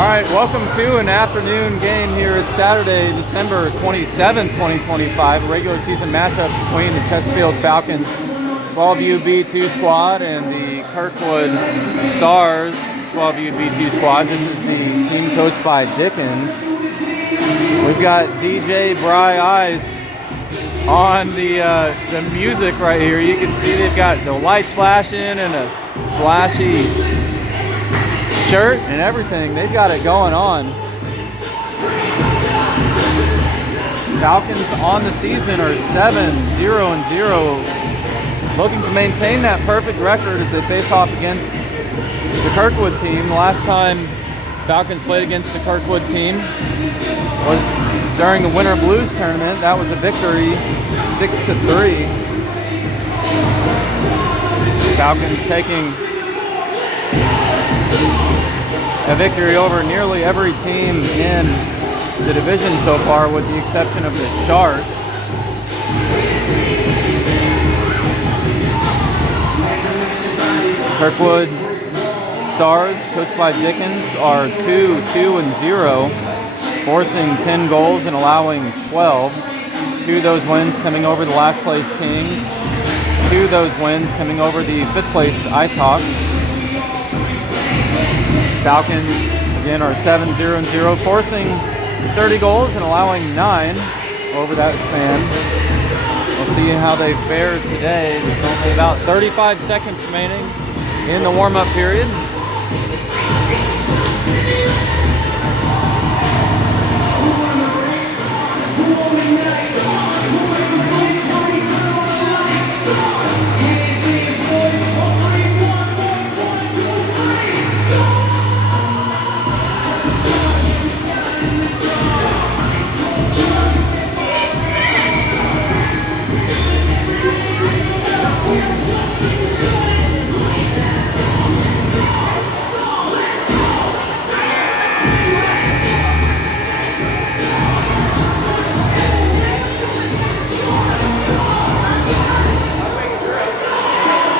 All right, welcome to an afternoon game here. It's Saturday, December 27, 2025, a regular season matchup between the Chesterfield Falcons 12U-B2 squad and the Kirkwood Stars 12U-B2 squad. This is the team coached by Dickens. We've got DJ Bry Eyes on the music right here. You can see they've got the lights flashing and a flashy shirt and everything. They've got it going on. Falcons on the season are 7-0-0, looking to maintain that perfect record as they face off against the Kirkwood team. The last time Falcons played against the Kirkwood team was during the Winter Blues tournament. That was a victory, 6-3. Falcons taking a victory over nearly every team in the division so far, with the exception of the Sharks. Kirkwood Stars, coached by Dickens, are 2-2-0, forcing 10 goals and allowing 12. 2 of those wins coming over the last place Kings. 2 of those wins coming over the 5th place IceHawks. Falcons, again, are 7-0-0, forcing 30 goals and allowing 9 over that span. We'll see how they fare today. There's only about 35 seconds remaining in the warm-up period.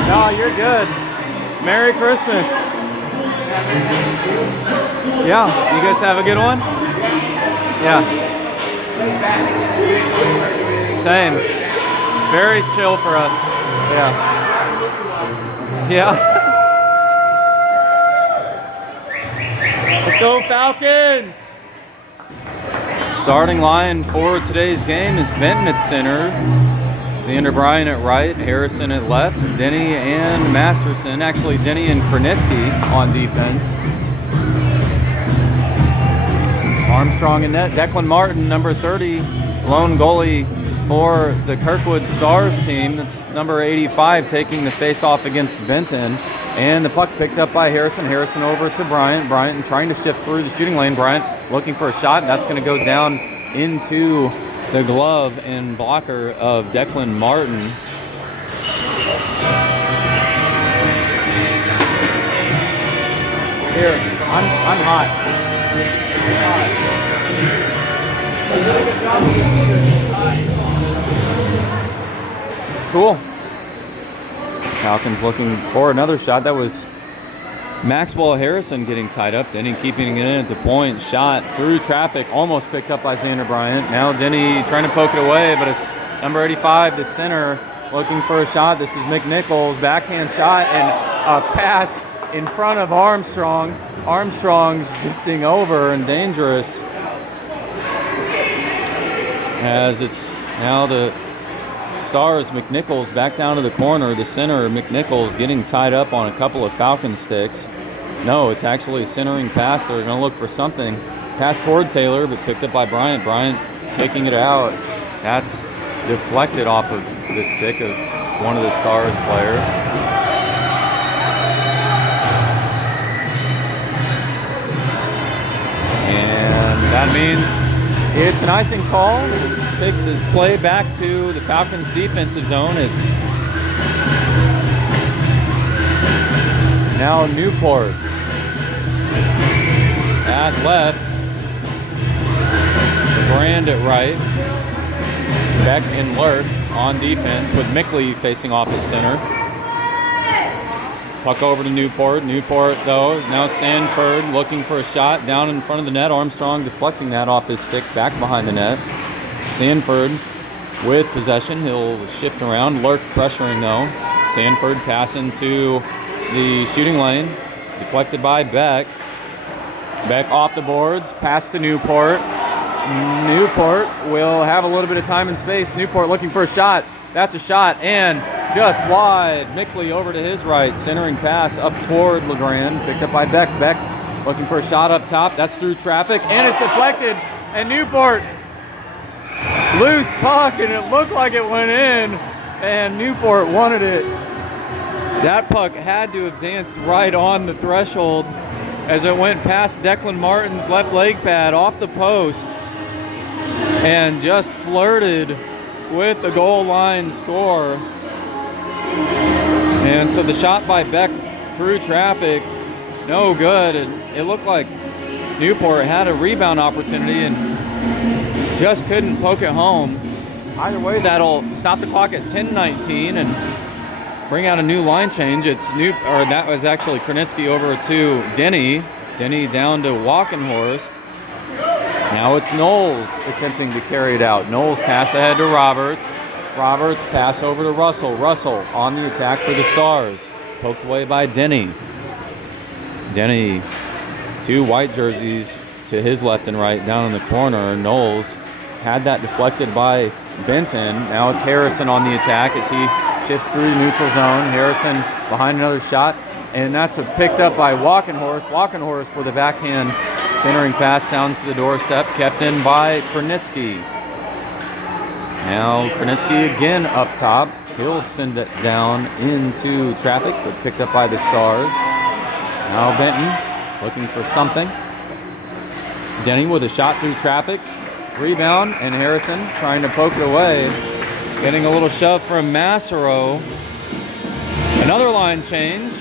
No, you're good. Merry Christmas. Yeah, you guys have a good one? Yeah. Same. Very chill for us. Yeah. Yeah. Let's go Falcons! Starting line for today's game is Benton at center, Xander Bryan at right, Harrison at left, Denny and Masterson. Actually, Denny and Krenitsky on defense. Armstrong in net. Declan Martin, number 30, lone goalie for the Kirkwood Stars team. That's number 85, taking the face-off against Benton. And the puck picked up by Harrison. Harrison over to Bryant. Bryant trying to shift through the shooting lane. Bryant looking for a shot. That's going to go down into the glove and blocker of Declan Martin. Here, I'm hot. Cool. Falcons looking for another shot. That was Maxwell Harrison getting tied up. Denny keeping it in at the point. Shot through traffic, almost picked up by Xander Bryant. Now Denny trying to poke it away, but it's number 85, the center, looking for a shot. This is McNichols, backhand shot, and a pass in front of Armstrong. Armstrong's shifting over and dangerous, as it's now the Stars. McNichols back down to the corner. The center, McNichols, getting tied up on a couple of Falcon sticks. No, it's actually centering pass. They're going to look for something. Pass toward Taylor, but picked up by Bryant. Bryant kicking it out. That's deflected off of the stick of one of the Stars players. And that means it's an icing call. Take the play back to the Falcons' defensive zone. It's now Newport at left, Brand at right, Beck and Lurk on defense, with Mickley facing off at center. Puck over to Newport. Newport, though, now Sanford looking for a shot down in front of the net. Armstrong deflecting that off his stick back behind the net. Sanford with possession. He'll shift around. Lurk pressuring, though. Sanford passing to the shooting lane. Deflected by Beck. Beck off the boards. Pass to Newport. Newport will have a little bit of time and space. Newport looking for a shot. That's a shot, and just wide. Mickley over to his right. Centering pass up toward LeGrand. Picked up by Beck. Beck looking for a shot up top. That's through traffic, and it's deflected. And Newport, loose puck, and it looked like it went in, and Newport wanted it. That puck had to have danced right on the threshold as it went past Declan Martin's left leg pad off the post and just flirted with the goal line score. And so the shot by Beck through traffic, no good. And it looked like Newport had a rebound opportunity and just couldn't poke it home. Either way, that'll stop the clock at 10:19 and bring out a new line change. That was actually Krnitsky over to Denny. Denny down to Walkenhorst. Now it's Knowles attempting to carry it out. Knowles pass ahead to Roberts. Roberts pass over to Russell. Russell on the attack for the Stars. Poked away by Denny. Denny, two white jerseys to his left and right down in the corner. Knowles had that deflected by Benton. Now it's Harrison on the attack as he shifts through the neutral zone. Harrison behind another shot, and that's picked up by Walkenhorst. Walkenhorst with a backhand centering pass down to the doorstep, kept in by Krnitsky. Now Krnitsky again up top. He'll send it down into traffic, but picked up by the Stars. Now Benton looking for something. Denny with a shot through traffic. Rebound, and Harrison trying to poke it away. Getting a little shove from Massaro. Another line change.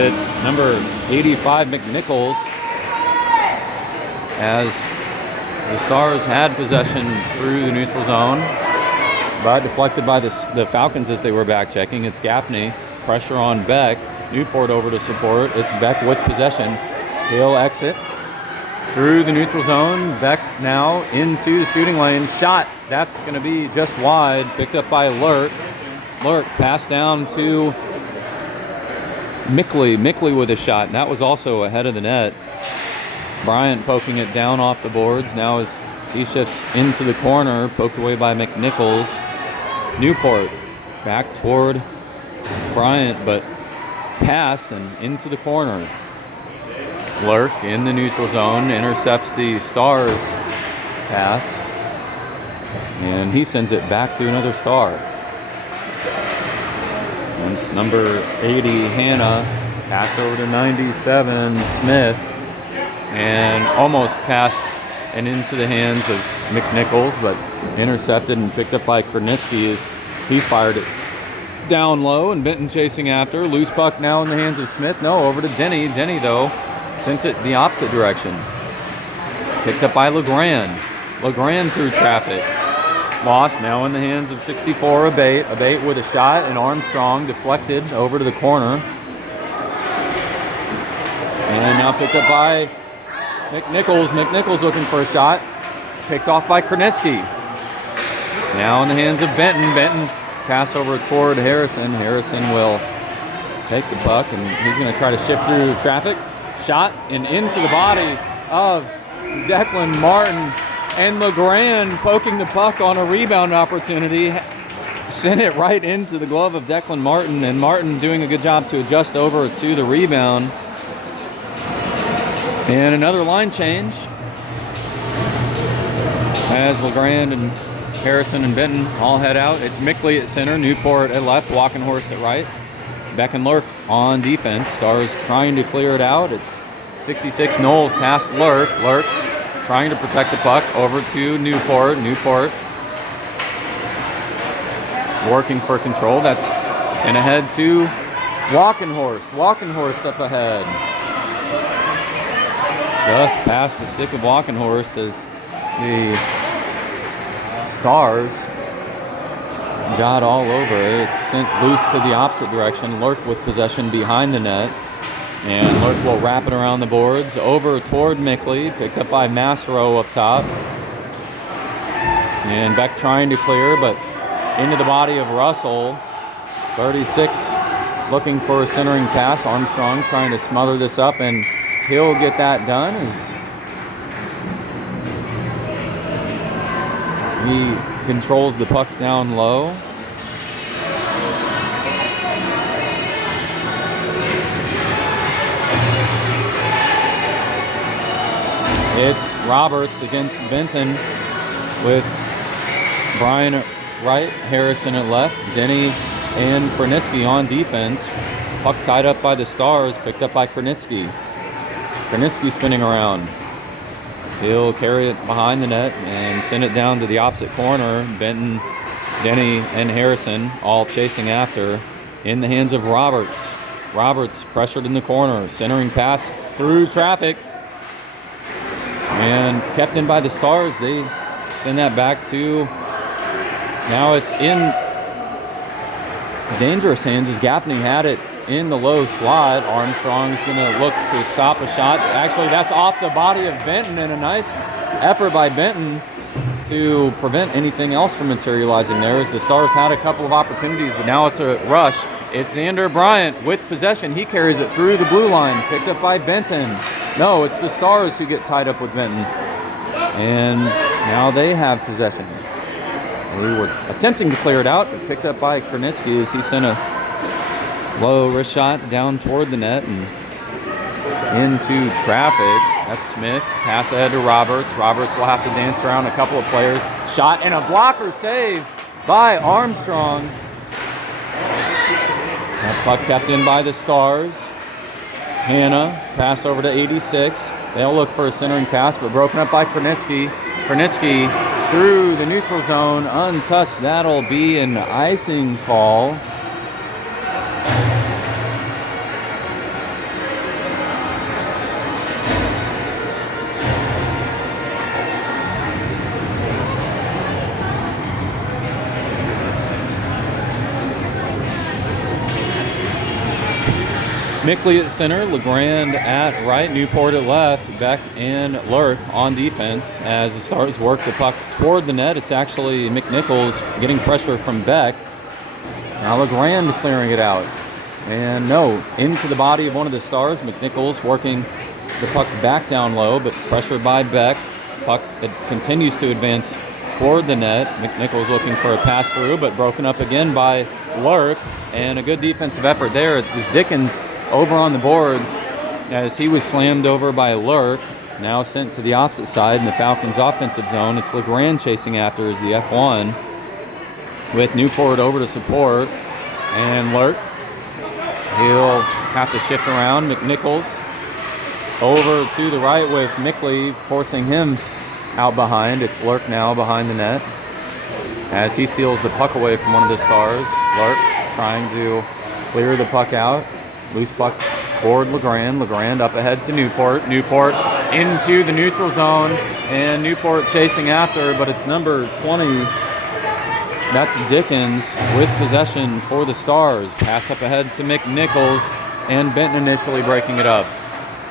It's number 85, McNichols, as the Stars had possession through the neutral zone, but deflected by the Falcons as they were back checking. It's Gaffney, pressure on Beck. Newport over to support. It's Beck with possession. He'll exit through the neutral zone. Beck now into the shooting lane. Shot. That's going to be just wide. Picked up by Lurk. Lurk passed down to Mickley. Mickley with a shot. And that was also ahead of the net. Bryant poking it down off the boards. Now as he shifts into the corner, poked away by McNichols. Newport back toward Bryant, but passed and into the corner. Lurk in the neutral zone, intercepts the Stars pass, and he sends it back to another Star. And it's number 80, Hannah, pass over to 97, Smith, and almost passed and into the hands of McNichols, but intercepted and picked up by Krnitsky as he fired it down low, and Benton chasing after. Loose puck now in the hands of Smith. No, over to Denny. Denny, though, sent it the opposite direction. Picked up by LeGrand. LeGrand through traffic. Lost now in the hands of 64, Abate. Abate with a shot, and Armstrong deflected over to the corner. And now picked up by McNichols. McNichols looking for a shot. Picked off by Krnitsky. Now in the hands of Benton. Benton pass over toward Harrison. Harrison will take the puck, and he's going to try to shift through traffic. Shot and into the body of Declan Martin. And LeGrand poking the puck on a rebound opportunity. Sent it right into the glove of Declan Martin, and Martin doing a good job to adjust over to the rebound. And another line change as LeGrand and Harrison and Benton all head out. It's Mickley at center, Newport at left, Walkenhorst at right. Beck and Lurk on defense. Stars trying to clear it out. It's 66 Knowles past Lurk. Lurk trying to protect the puck over to Newport. Newport working for control. That's sent ahead to Walkenhorst. Walkenhorst up ahead. just past the stick of Walkenhorst as the Stars got all over it. It's sent loose to the opposite direction. Lurk with possession behind the net. And Lurk will wrap it around the boards. Over toward Mickley. Picked up by Masro up top. And Beck trying to clear, but into the body of Russell. 36 looking for a centering pass. Armstrong trying to smother this up, and he'll get that done as he controls the puck down low. It's Roberts against Benton with Brian right, Harrison at left, Denny and Kranitsky on defense. Puck tied up by the Stars, picked up by Kranitsky. Kranitsky spinning around. He'll carry it behind the net and send it down to the opposite corner. Benton, Denny, and Harrison all chasing after in the hands of Roberts. Roberts pressured in the corner, centering pass through traffic and kept in by the Stars. They send that back to, now it's in dangerous hands as Gaffney had it in the low slot. Armstrong's going to look to stop a shot. Actually, that's off the body of Benton, and a nice effort by Benton to prevent anything else from materializing there, as the Stars had a couple of opportunities, but now it's a rush. It's Xander Bryant with possession. He carries it through the blue line, picked up by Benton. No, it's the Stars who get tied up with Benton. And now they have possession. We were attempting to clear it out, but picked up by Kranitsky as he sent a low wrist shot down toward the net and into traffic. That's Smith. Pass ahead to Roberts. Roberts will have to dance around a couple of players. Shot and a blocker save by Armstrong. That puck kept in by the Stars. Hannah, pass over to 86. They'll look for a centering pass, but broken up by Kranitsky. Kranitsky through the neutral zone, untouched. That'll be an icing call. Mickley at center, LeGrand at right, Newport at left, Beck and Lurk on defense. As the Stars work the puck toward the net, it's actually McNichols getting pressure from Beck. Now LeGrand clearing it out. And no, into the body of one of the Stars. McNichols working the puck back down low, but pressured by Beck. Puck continues to advance toward the net. McNichols looking for a pass through, but broken up again by Lurk. And a good defensive effort there. It was Dickens over on the boards as he was slammed over by Lurk. Now sent to the opposite side in the Falcons' offensive zone. It's LeGrand chasing after as the F1 with Newport over to support. And Lurk, he'll have to shift around. McNichols over to the right with Mickley forcing him out behind. It's Lurk now behind the net as he steals the puck away from one of the Stars. Lurk trying to clear the puck out. Loose puck toward LeGrand. LeGrand up ahead to Newport. Newport into the neutral zone, and Newport chasing after, but it's number 20. That's Dickens with possession for the Stars. Pass up ahead to McNichols, and Benton initially breaking it up.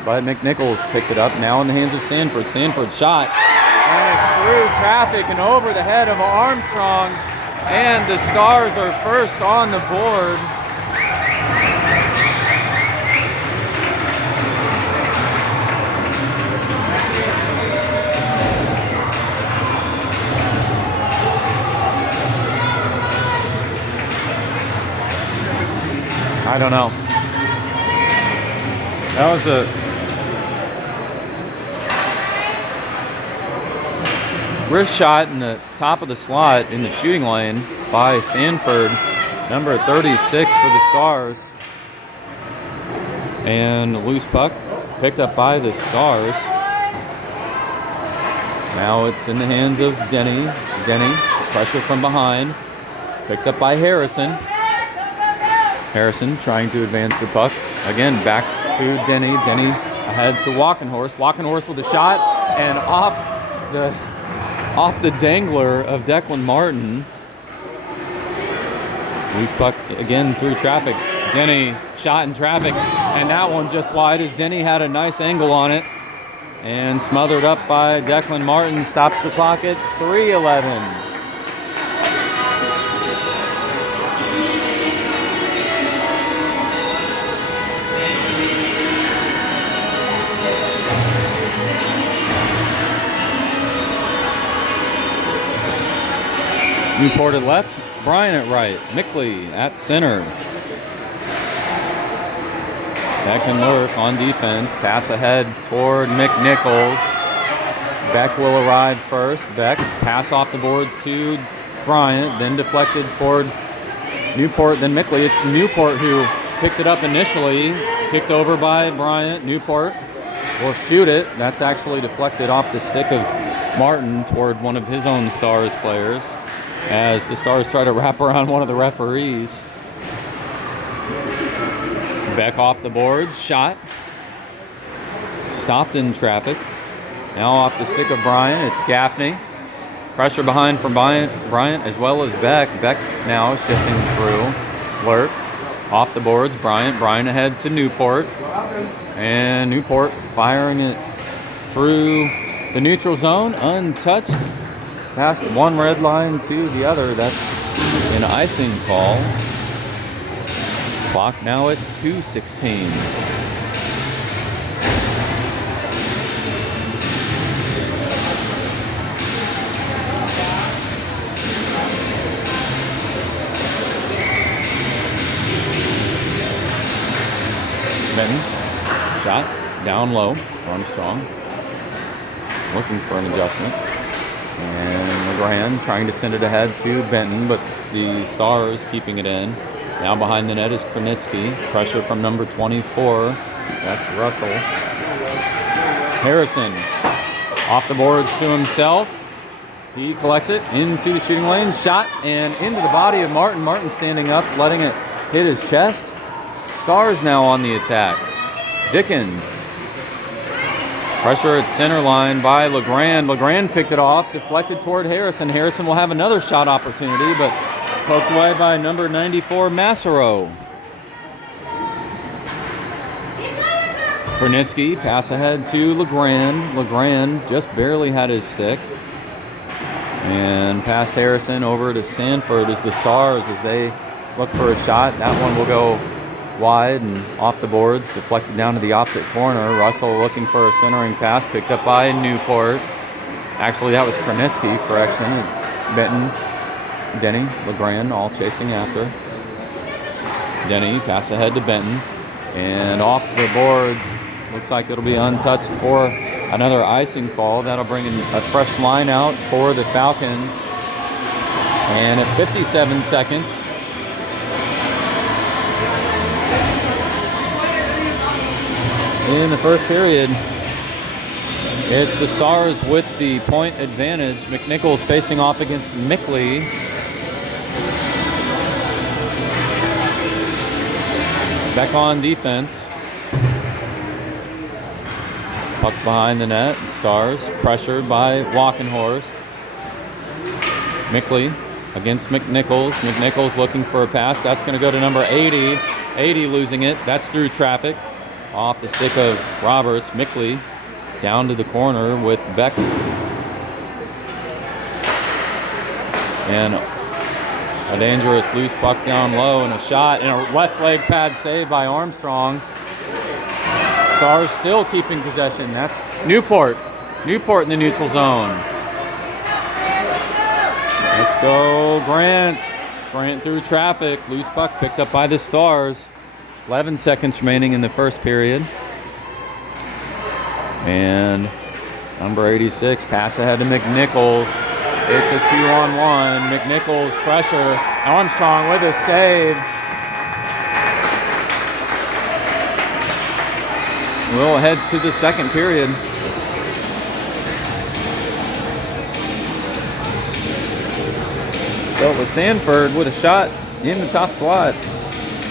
But McNichols picked it up, now in the hands of Sanford. Sanford shot, and it's through traffic and over the head of Armstrong, and the Stars are first on the board. I don't know. That was a wrist shot in the top of the slot in the shooting lane by Sanford, number 36 for the Stars. And a loose puck picked up by the Stars. Now it's in the hands of Denny. Denny, pressure from behind, picked up by Harrison. Harrison trying to advance the puck. Again, back to Denny. Denny ahead to Walkenhorst. Walkenhorst with a shot and off the dangler of Declan Martin. Loose puck again through traffic. Denny shot in traffic, and that one just wide as Denny had a nice angle on it. And smothered up by Declan Martin. Stops the clock at 3:11. Newport at left, Bryan at right, Mickley at center. Beck and Lurk on defense, pass ahead toward McNichols. Beck will arrive first. Beck, pass off the boards to Bryant, then deflected toward Newport, then Mickley. It's Newport who picked it up initially, kicked over by Bryant. Newport will shoot it. That's actually deflected off the stick of Martin toward one of his own Stars players, as the Stars try to wrap around one of the referees. Beck off the boards, shot. Stopped in traffic. Now off the stick of Bryant, it's Gaffney. Pressure behind from Bryant as well as Beck. Beck now shifting through. Lurk off the boards, Bryant ahead to Newport. And Newport firing it through the neutral zone, untouched. Past one red line to the other. That's an icing call. Clock now at 2:16. Benton, shot, down low, Armstrong, looking for an adjustment. And LeGrand trying to send it ahead to Benton, but the Stars keeping it in. Now behind the net is Kronitsky. Pressure from number 24. That's Russell. Harrison off the boards to himself. He collects it into the shooting lane. Shot and into the body of Martin. Martin standing up, letting it hit his chest. Stars now on the attack. Dickens. Pressure at center line by LeGrand. LeGrand picked it off, deflected toward Harrison. Harrison will have another shot opportunity, but poked away by number 94, Massaro. Kronitsky, pass ahead to LeGrand. LeGrand just barely had his stick. And past Harrison over to Sanford as the Stars as they look for a shot. That one will go wide and off the boards, deflected down to the opposite corner. Russell looking for a centering pass, picked up by Newport. Actually, that was Kronitsky, correction. Benton, Denny, LeGrand all chasing after. Denny, pass ahead to Benton. And off the boards, looks like it'll be untouched for another icing call. That'll bring in a fresh line out for the Falcons. And at 57 seconds, in the first period, it's the Stars with the point advantage. McNichols facing off against Mickley. Beck on defense. Puck behind the net. Stars pressured by Walkenhorst. Mickley against McNichols. McNichols looking for a pass. That's going to go to number 80. 80 losing it. That's through traffic. Off the stick of Roberts. Mickley down to the corner with Beck. And a dangerous loose puck down low and a shot and a left leg pad save by Armstrong. Stars still keeping possession. That's Newport. Newport in the neutral zone. Let's go Grant. Grant through traffic. Loose puck picked up by the Stars. 11 seconds remaining in the first period. And number 86, pass ahead to McNichols. It's a 2-on-1. McNichols pressure. Armstrong with a save. We'll head to the second period. So it was Sanford with a shot in the top slot.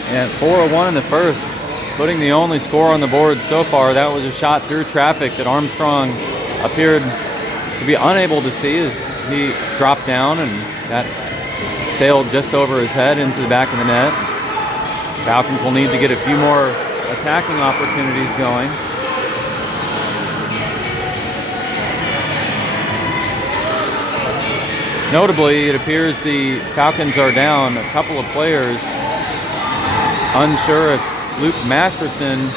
And 4-1 in the first. putting the only score on the board so far. That was a shot through traffic that Armstrong appeared to be unable to see as he dropped down, and that sailed just over his head into the back of the net. Falcons will need to get a few more attacking opportunities going. Notably, it appears the Falcons are down a couple of players. Unsure if Luke Masterson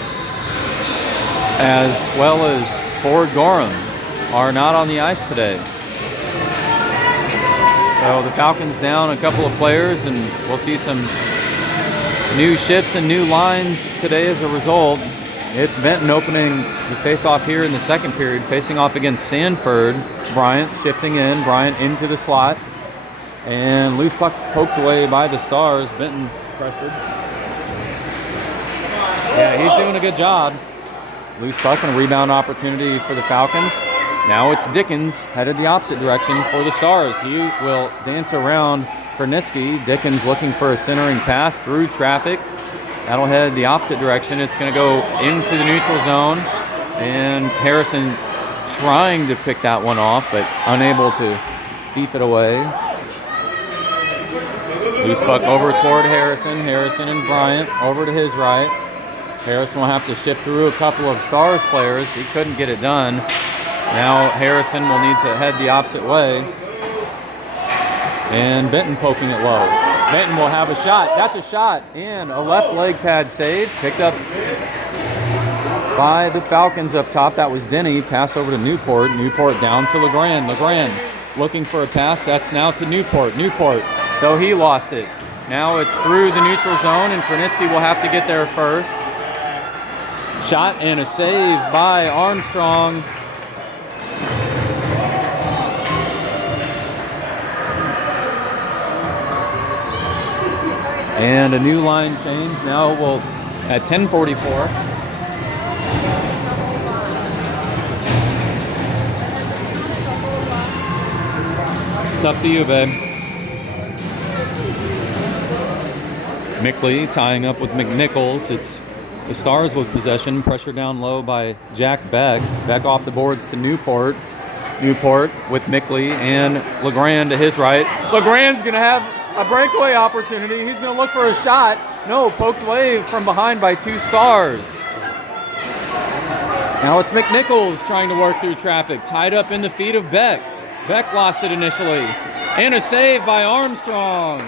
as well as Ford Gorham are not on the ice today. So the Falcons down a couple of players, and we'll see some new shifts and new lines today as a result. It's Benton opening the face-off here in the second period, facing off against Sanford. Bryant shifting in, Bryant into the slot, and loose puck poked away by the Stars. Benton pressured. Yeah, he's doing a good job. Loose puck and a rebound opportunity for the Falcons. Now it's Dickens headed the opposite direction for the Stars. He will dance around Kernitsky. Dickens looking for a centering pass through traffic. That'll head the opposite direction. It's going to go into the neutral zone, and Harrison trying to pick that one off, but unable to beef it away. Loose puck over toward Harrison. Harrison and Bryant over to his right. Harrison will have to shift through a couple of Stars players. He couldn't get it done. Now Harrison will need to head the opposite way. And Benton poking it low. Benton will have a shot. That's a shot. And a left leg pad save. Picked up by the Falcons up top. That was Denny. Pass over to Newport. Newport down to LeGrand. LeGrand looking for a pass. That's now to Newport. Newport, though he lost it. Now it's through the neutral zone, and Kernitsky will have to get there first. Shot and a save by Armstrong. And a new line change. Now we'll at 10:44. It's up to you, babe. Mickley tying up with McNichols. It's the Stars with possession. Pressure down low by Jack Beck. Beck off the boards to Newport. Newport with Mickley and LeGrand to his right. LeGrand's going to have a breakaway opportunity. He's going to look for a shot. No, poked away from behind by two Stars. Now it's McNichols trying to work through traffic. Tied up in the feet of Beck. Beck lost it initially. And a save by Armstrong.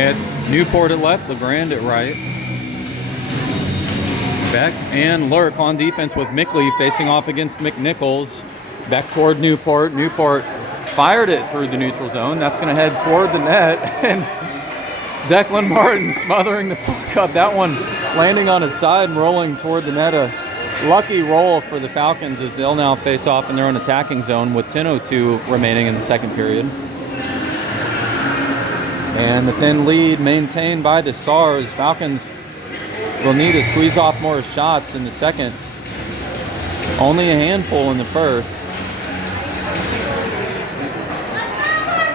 It's Newport at left, LeGrand at right. Beck and Lurk on defense with Mickley facing off against McNichols. Beck toward Newport. Newport fired it through the neutral zone. That's going to head toward the net. And Declan Martin smothering the puck up. That one landing on its side and rolling toward the net. A lucky roll for the Falcons as they'll now face off in their own attacking zone with 10:02 remaining in the second period. And the thin lead maintained by the Stars. Falcons will need to squeeze off more shots in the second. Only a handful in the first.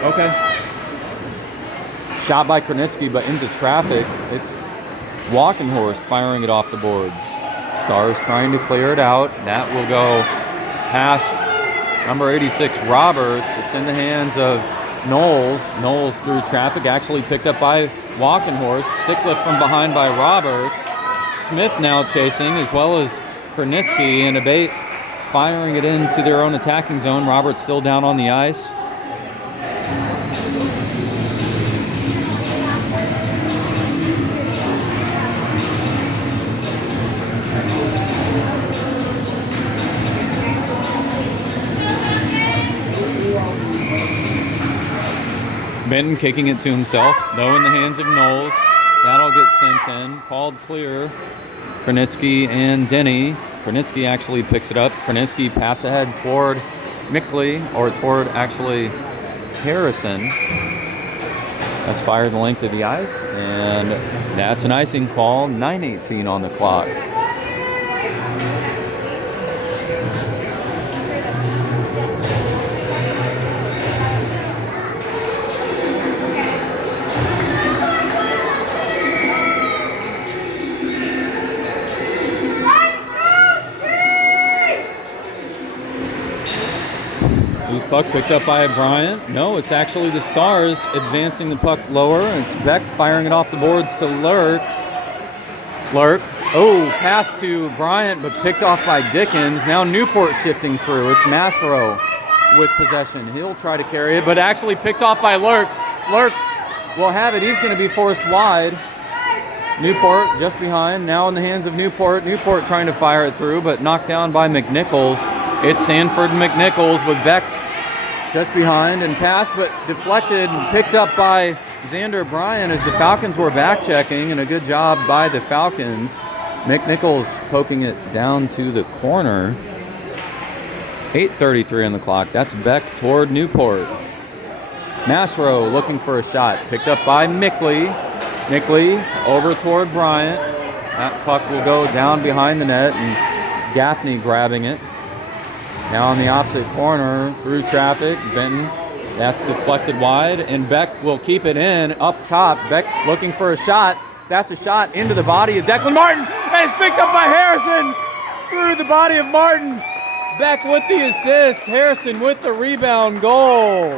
Okay. Shot by Kernitsky, but into traffic. It's Walkenhorst firing it off the boards. Stars trying to clear it out. That will go past number 86, Roberts. It's in the hands of Knowles. Knowles through traffic, actually picked up by Walkenhorst. Stick lift from behind by Roberts. Smith now chasing, as well as Kernitsky, and Abate firing it into their own attacking zone. Roberts still down on the ice. Benton kicking it to himself, though in the hands of Knowles. That'll get sent in. Called clear. Kernitsky and Denny. Kernitsky actually picks it up. Kernitsky pass ahead toward Mickley, or toward actually Harrison. That's fired the length of the ice, and that's an icing call. 9:18 on the clock. Loose puck picked up by Bryant. No, it's actually the Stars advancing the puck lower. It's Beck firing it off the boards to Lurk. Oh, pass to Bryant, but picked off by Dickens. Now Newport shifting through. It's Masro with possession. He'll try to carry it, but actually picked off by Lurk. Lurk will have it. He's going to be forced wide. Newport just behind. Now in the hands of Newport. Newport trying to fire it through, but knocked down by McNichols. It's Sanford and McNichols with Beck just behind and passed, but deflected and picked up by Xander Bryan as the Falcons were back checking, and a good job by the Falcons. McNichols poking it down to the corner. 8:33 on the clock. That's Beck toward Newport. Masro looking for a shot. Picked up by Mickley. Mickley over toward Bryant. That puck will go down behind the net, and Gaffney grabbing it. Now on the opposite corner, through traffic, Benton, that's deflected wide, and Beck will keep it in, up top. Beck looking for a shot. That's a shot into the body of Declan Martin, and it's picked up by Harrison through the body of Martin. Beck with the assist, Harrison with the rebound goal.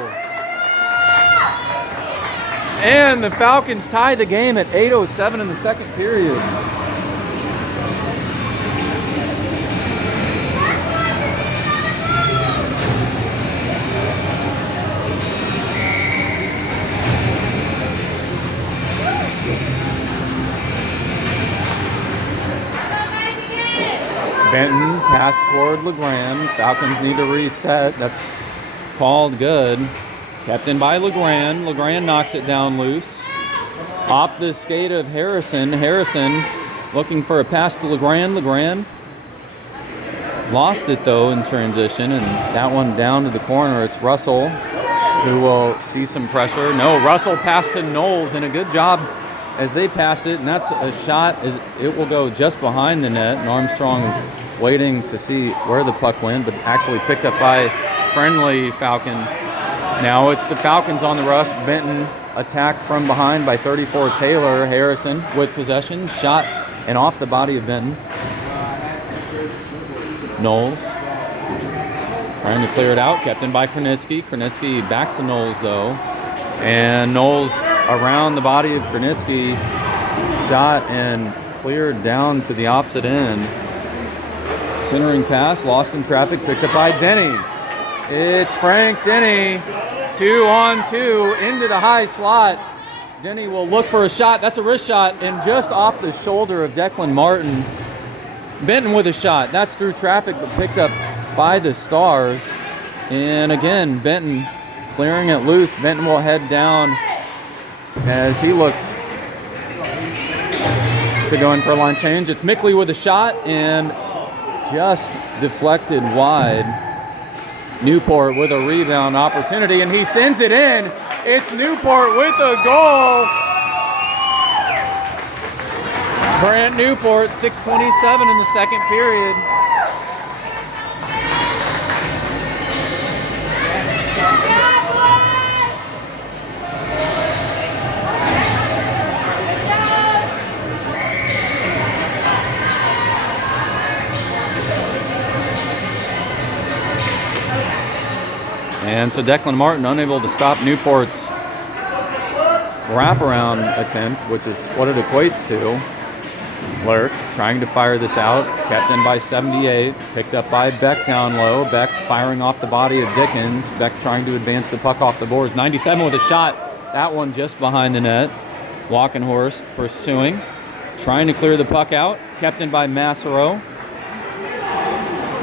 And the Falcons tie the game at 8:07 in the second period. Benton pass toward LeGrand. Falcons need to reset. That's called good. Kept in by LeGrand. LeGrand knocks it down loose. Off the skate of Harrison. Harrison looking for a pass to LeGrand. LeGrand lost it though in transition, and that one down to the corner. It's Russell who will see some pressure. No, Russell passed to Knowles, and a good job as they passed it, and that's a shot. It will go just behind the net, and Armstrong waiting to see where the puck went, but actually picked up by friendly Falcon. Now it's the Falcons on the rush. Benton attacked from behind by 34 Taylor. Harrison with possession, shot and off the body of Benton. Knowles trying to clear it out, kept in by Kronitsky. Kronitsky back to Knowles though, and Knowles around the body of Kronitsky, shot and cleared down to the opposite end. Centering pass, lost in traffic, picked up by Denny. It's Frank Denny, 2-on-2 into the high slot. Denny will look for a shot. That's a wrist shot, and just off the shoulder of Declan Martin. Benton with a shot. That's through traffic, but picked up by the Stars. And again, Benton clearing it loose. Benton will head down as he looks to go in for a line change. It's Mickley with a shot, and just deflected wide. Newport with a rebound opportunity, and he sends it in. It's Newport with a goal. Brant Newport, 6:27 in the second period. And so Declan Martin unable to stop Newport's wraparound attempt, which is what it equates to. Lurk trying to fire this out, kept in by 78, picked up by Beck down low. Beck firing off the body of Dickens. Beck trying to advance the puck off the boards. 97 with a shot, that one just behind the net. Walkenhorst pursuing, trying to clear the puck out, kept in by Massaro.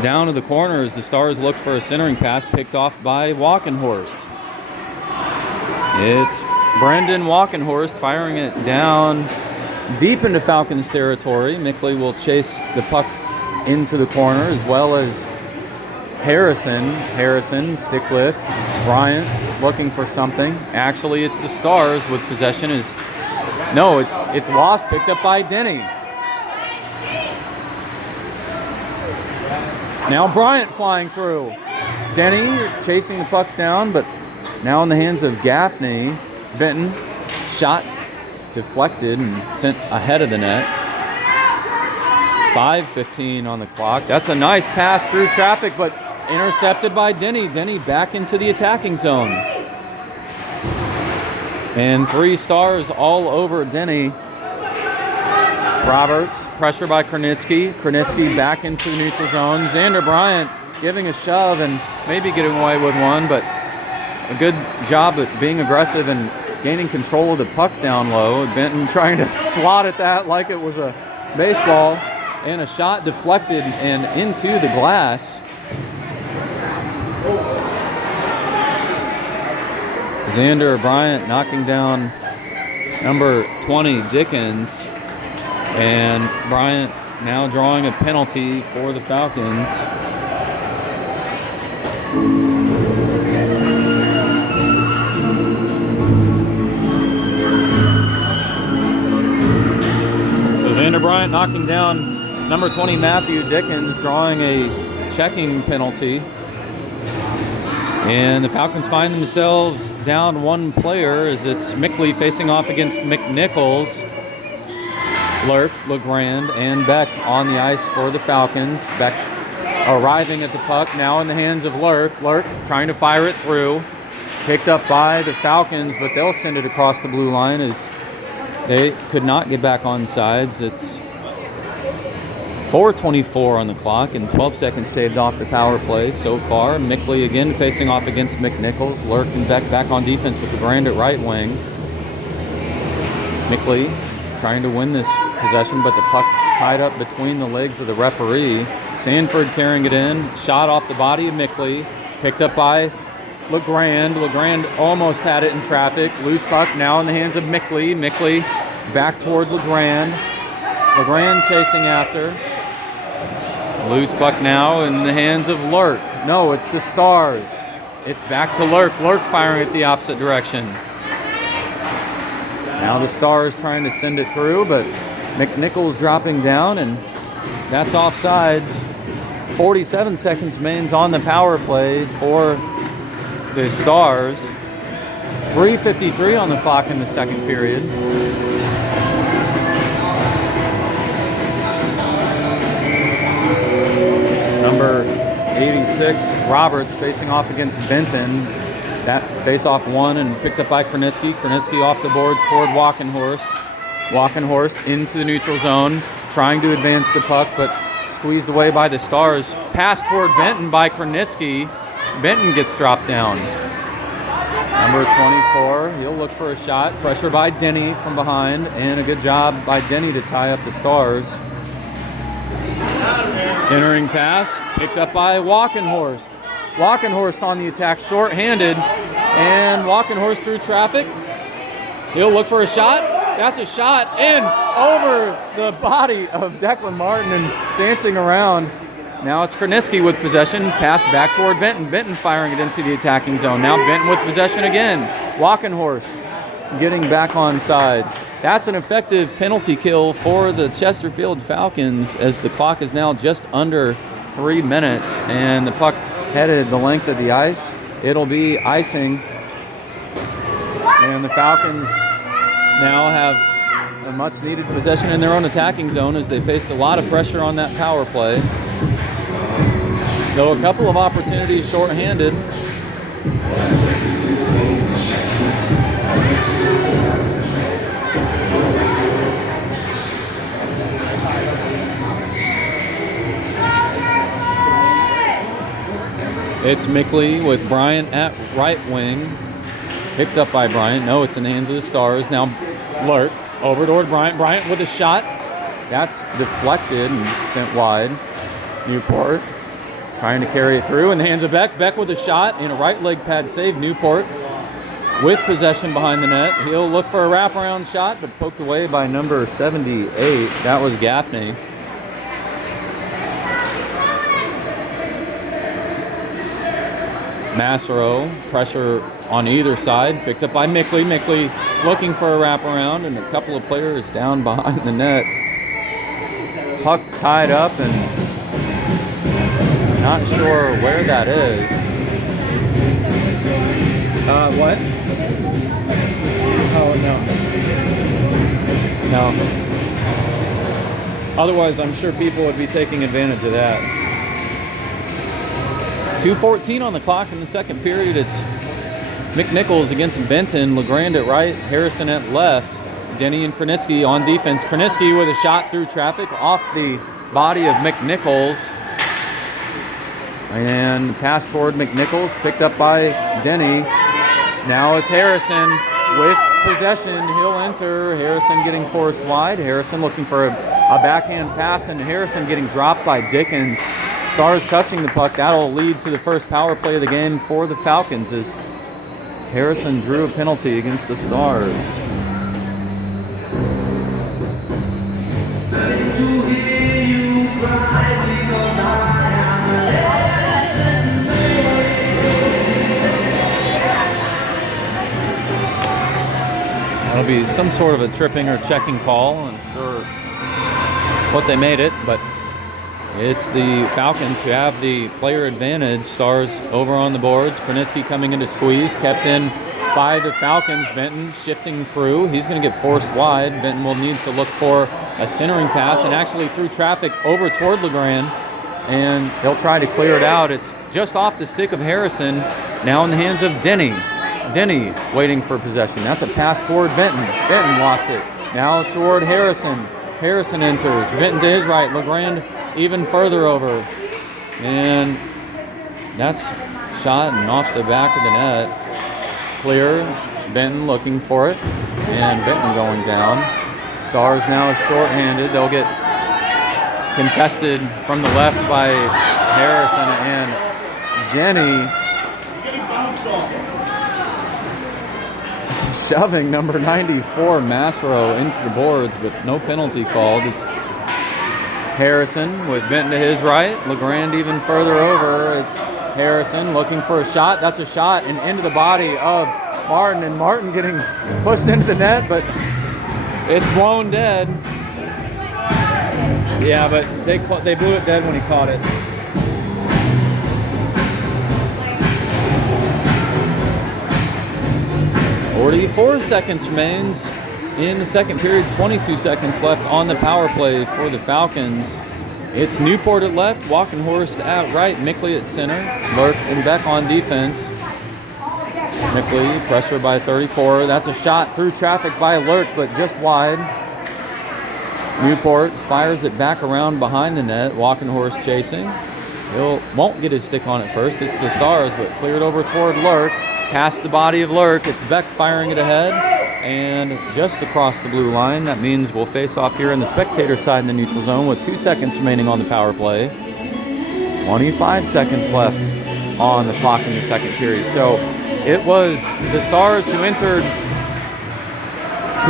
Down to the corner as the Stars look for a centering pass, picked off by Walkenhorst. It's Brendan Walkenhorst firing it down deep into Falcons territory. Mickley will chase the puck into the corner, as well as Harrison, stick lift. Bryant looking for something. Actually, it's the Stars with possession. It's lost, picked up by Denny. Now Bryant flying through. Denny chasing the puck down, but now in the hands of Gaffney. Benton, shot deflected and sent ahead of the net. 5:15 on the clock. That's a nice pass through traffic, but intercepted by Denny. Denny back into the attacking zone. And 3 Stars all over Denny. Roberts, pressure by Kernitsky. Kernitsky back into the neutral zone. Xander Bryant giving a shove and maybe getting away with one, but a good job at being aggressive and gaining control of the puck down low. Benton trying to slot at that like it was a baseball, and a shot deflected and into the glass. Xander Bryant knocking down number 20, Dickens, and Bryant now drawing a penalty for the Falcons. Xander Bryant knocking down number 20, Matthew Dickens, drawing a checking penalty. And the Falcons find themselves down 1 player as it's Mickley facing off against McNichols. Lurk, LeGrand, and Beck on the ice for the Falcons. Beck arriving at the puck, now in the hands of Lurk. Lurk trying to fire it through. Picked up by the Falcons, but they'll send it across the blue line as they could not get back on sides. It's 4:24 on the clock and 12 seconds saved off the power play so far. Mickley again facing off against McNichols. Lurk and Beck back on defense with LeGrand at right wing. Mickley trying to win this possession, but the puck tied up between the legs of the referee. Sanford carrying it in. Shot off the body of Mickley. Picked up by LeGrand. LeGrand almost had it in traffic. Loose puck now in the hands of Mickley. Mickley back toward LeGrand. LeGrand chasing after. Loose puck now in the hands of Lurk. No, it's the Stars. It's back to Lurk. Lurk firing at the opposite direction. Now the Stars trying to send it through, but McNichols dropping down, and that's offsides. 47 seconds remains on the power play for the Stars. 3:53 on the clock in the second period. Number 86, Roberts, facing off against Benton. That face-off won and picked up by Kernitsky. Kernitsky off the boards toward Walkenhorst. Walkenhorst into the neutral zone, trying to advance the puck, but squeezed away by the Stars. Pass toward Benton by Kernitsky. Benton gets dropped down. Number 24, he'll look for a shot. Pressure by Denny from behind, and a good job by Denny to tie up the Stars. Centering pass, picked up by Walkenhorst. Walkenhorst on the attack, short-handed, and Walkenhorst through traffic. He'll look for a shot. That's a shot, and over the body of Declan Martin and dancing around. Now it's Kernitsky with possession, pass back toward Benton. Benton firing it into the attacking zone. Now Benton with possession again. Walkenhorst getting back on sides. That's an effective penalty kill for the Chesterfield Falcons as the clock is now just under 3 minutes and the puck headed the length of the ice. It'll be icing. And the Falcons now have a much needed possession in their own attacking zone as they faced a lot of pressure on that power play. Though a couple of opportunities shorthanded. It's Mickley with Bryant at right wing. Picked up by Bryant. No, it's in the hands of the Stars. Now Lurk over toward Bryant. Bryant with a shot. That's deflected and sent wide. Newport trying to carry it through in the hands of Beck. Beck with a shot and a right leg pad save. Newport with possession behind the net. He'll look for a wraparound shot, but poked away by number 78. That was Gaffney. Masserow, pressure on either side, picked up by Mickley. Mickley looking for a wraparound, and a couple of players down behind the net. Puck tied up, and not sure where that is. What? Oh, no. Otherwise, I'm sure people would be taking advantage of that. 2:14 on the clock in the second period. It's McNichols against Benton. LeGrand at right, Harrison at left. Denny and Krenitsky on defense. Krenitsky with a shot through traffic off the body of McNichols. And pass toward McNichols, picked up by Denny. Now it's Harrison with possession. He'll enter. Harrison getting forced wide. Harrison looking for a backhand pass, and Harrison getting dropped by Dickens. Stars touching the puck. That'll lead to the first power play of the game for the Falcons as Harrison drew a penalty against the Stars. That'll be some sort of a tripping or checking call. I'm sure what they made it, but it's the Falcons who have the player advantage. Stars over on the boards. Krenitsky coming into squeeze, kept in by the Falcons. Benton shifting through. He's going to get forced wide. Benton will need to look for a centering pass, and actually through traffic over toward LeGrand, and he'll try to clear it out. It's just off the stick of Harrison, now in the hands of Denny. Denny waiting for possession. That's a pass toward Benton. Benton lost it. Now toward Harrison. Harrison enters. Benton to his right. LeGrand even further over. And that's shot and off the back of the net. Clear. Benton looking for it. And Benton going down. Stars now shorthanded. They'll get contested from the left by Harrison and Denny. Shoving number 94, Masserow, into the boards, but no penalty called. It's Harrison with Benton to his right. LeGrand even further over. It's Harrison looking for a shot. That's a shot and into the body of Martin. And Martin getting pushed into the net, but it's blown dead. Yeah, but they blew it dead when he caught it. 44 seconds remains in the second period. 22 seconds left on the power play for the Falcons. It's Newport at left, Walkenhorst at right, Mickley at center, Lurk and Beck on defense. Mickley, pressure by 34. That's a shot through traffic by Lurk, but just wide. Newport fires it back around behind the net. Walkenhorst chasing. Won't get his stick on it first. It's the Stars, but cleared over toward Lurk. Past the body of Lurk. It's Beck firing it ahead. And just across the blue line. That means we'll face off here in the spectator side in the neutral zone with 2 seconds remaining on the power play. 25 seconds left on the clock in the second period. So it was the Stars who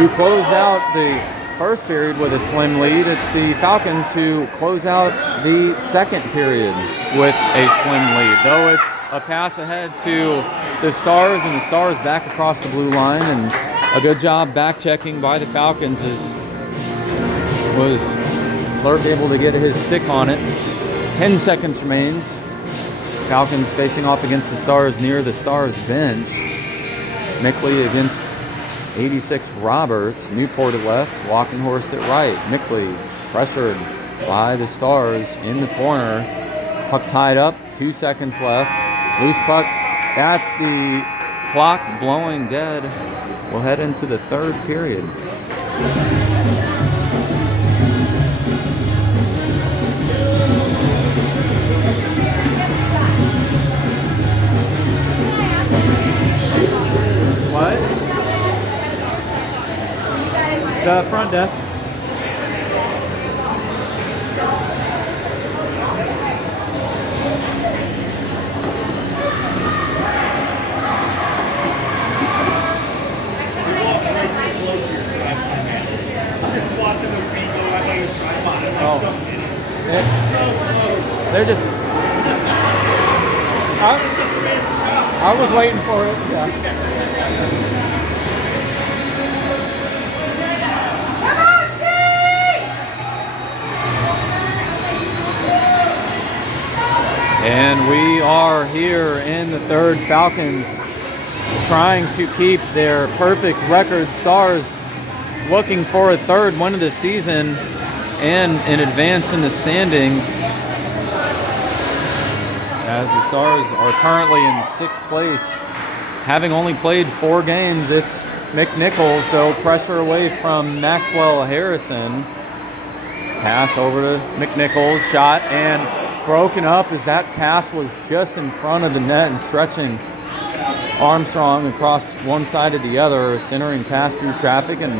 closed out the first period with a slim lead. It's the Falcons who close out the second period with a slim lead. Though it's a pass ahead to the Stars, and the Stars back across the blue line, and a good job back checking by the Falcons was Lurk able to get his stick on it. 10 seconds remains. Falcons facing off against the Stars near the Stars bench. Mickley against 86 Roberts. Newport at left, Walkenhorst at right. Mickley pressured by the Stars in the corner. Puck tied up, 2 seconds left. Loose puck. That's the clock blowing dead. We'll head into the third period. What? The front desk. Oh. They're just... I was waiting for it. Yeah. And we are here in the third. Falcons trying to keep their perfect record. Stars looking for a third win of the season and an advance in the standings, as the Stars are currently in 6th place, having only played 4 games. It's McNichols, though, pressure away from Maxwell Harrison. Pass over to McNichols, shot, and broken up as that pass was just in front of the net and stretching Armstrong across one side to the other, centering pass through traffic, and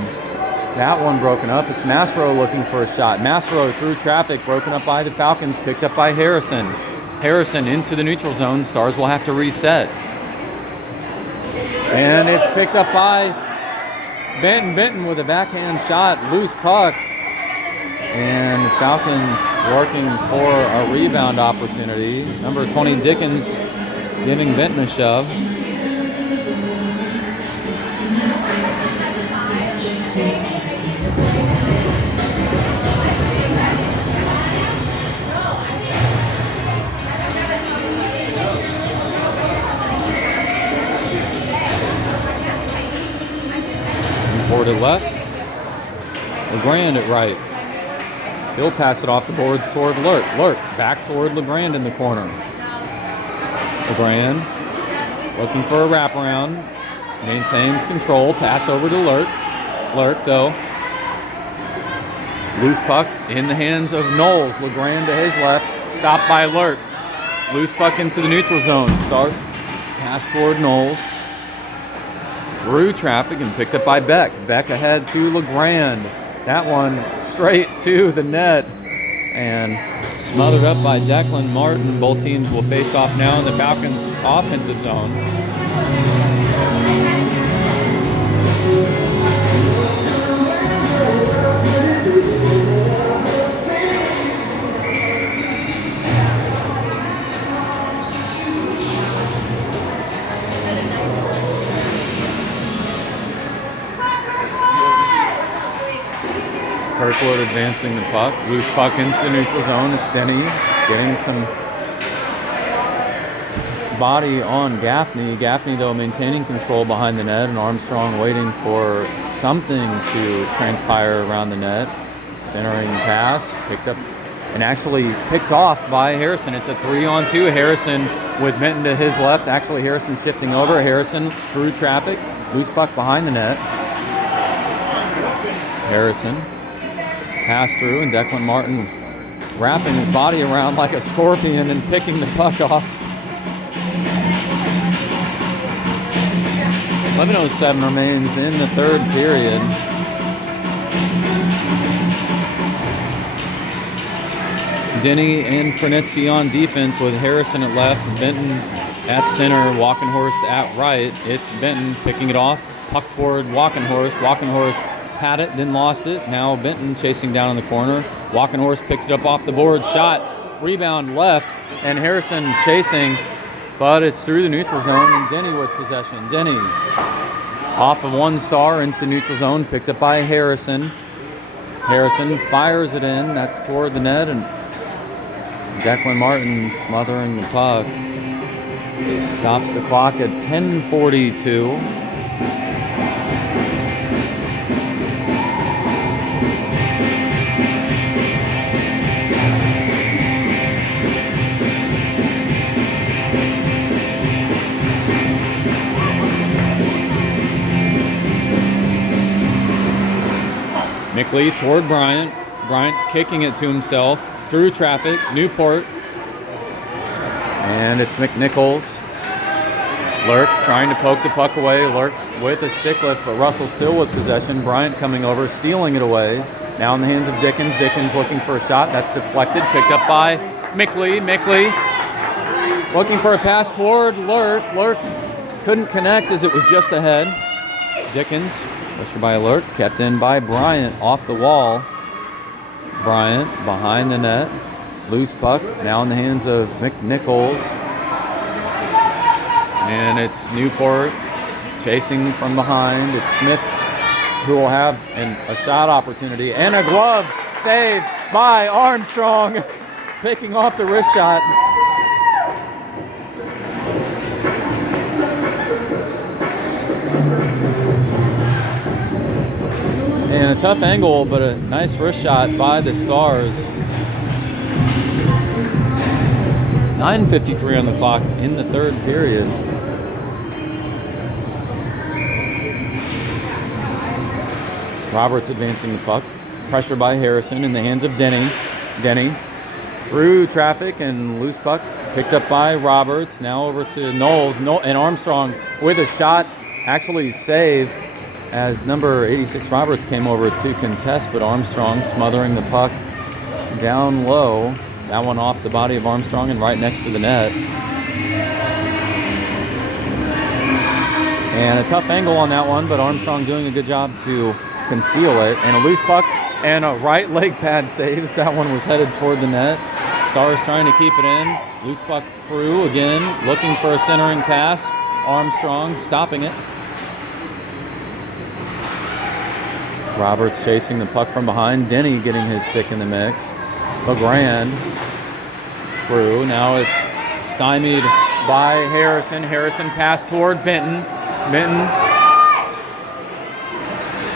that one broken up. It's Masro looking for a shot. Masro through traffic, broken up by the Falcons, picked up by Harrison. Harrison into the neutral zone. Stars will have to reset. And it's picked up by Benton. Benton with a backhand shot, loose puck. And the Falcons working for a rebound opportunity. Number 20, Dickens, giving Benton a shove. Newport at left. LeGrand at right. He'll pass it off the boards toward Lurk. Lurk back toward LeGrand in the corner. LeGrand looking for a wraparound. Maintains control. Pass over to Lurk. Lurk, though. Loose puck in the hands of Knowles. LeGrand to his left. Stopped by Lurk. Loose puck into the neutral zone. Stars pass toward Knowles. Through traffic and picked up by Beck. Beck ahead to LeGrand. That one straight to the net and smothered up by Declan Martin. Both teams will face off now in the Falcons' offensive zone. Kirkwood advancing the puck. Loose puck into the neutral zone. It's Denny getting some body on Gaffney. Gaffney, though, maintaining control behind the net, and Armstrong waiting for something to transpire around the net. Centering pass, picked up and actually picked off by Harrison. It's a 3-on-2. Harrison with Benton to his left. Actually, Harrison shifting over. Harrison through traffic. Loose puck behind the net. Harrison. Pass through, and Declan Martin wrapping his body around like a scorpion and picking the puck off. 11:07 remains in the third period. Denny and Kronitsky on defense with Harrison at left, Benton at center, Walkenhorst at right. It's Benton picking it off, puck toward Walkenhorst. Walkenhorst had it, then lost it. Now Benton chasing down in the corner. Walkenhorst picks it up off the board. Shot, rebound left, and Harrison chasing, but it's through the neutral zone, and Denny with possession. Denny off of one star into neutral zone, picked up by Harrison. Harrison fires it in. That's toward the net, and Declan Martin smothering the puck. Stops the clock at 10:42. Mickley toward Bryant. Bryant kicking it to himself through traffic. Newport. And it's McNichols. Lurk trying to poke the puck away. Lurk with a stick lift, but Russell still with possession. Bryant coming over, stealing it away. Now in the hands of Dickens. Dickens looking for a shot. That's deflected. Picked up by Mickley. Mickley looking for a pass toward Lurk. Lurk couldn't connect as it was just ahead. Dickens. Pressure by Lurk, kept in by Bryant off the wall. Bryant behind the net. Loose puck now in the hands of McNichols. And it's Newport chasing from behind. It's Smith who will have a shot opportunity and a glove save by Armstrong, picking off the wrist shot. And a tough angle, but a nice wrist shot by the Stars. 9:53 on the clock in the third period. Roberts advancing the puck. Pressure by Harrison in the hands of Denny. Denny through traffic and loose puck picked up by Roberts. Now over to Knowles. And Armstrong with a shot. Actually save as number 86 Roberts came over to contest, but Armstrong smothering the puck down low. That one off the body of Armstrong and right next to the net. And a tough angle on that one, but Armstrong doing a good job to conceal it. And a loose puck and a right leg pad saves. That one was headed toward the net. Stars trying to keep it in. Loose puck through again, looking for a centering pass. Armstrong stopping it. Roberts chasing the puck from behind. Denny getting his stick in the mix. LeGrand through. Now it's stymied by Harrison. Harrison pass toward Benton. Benton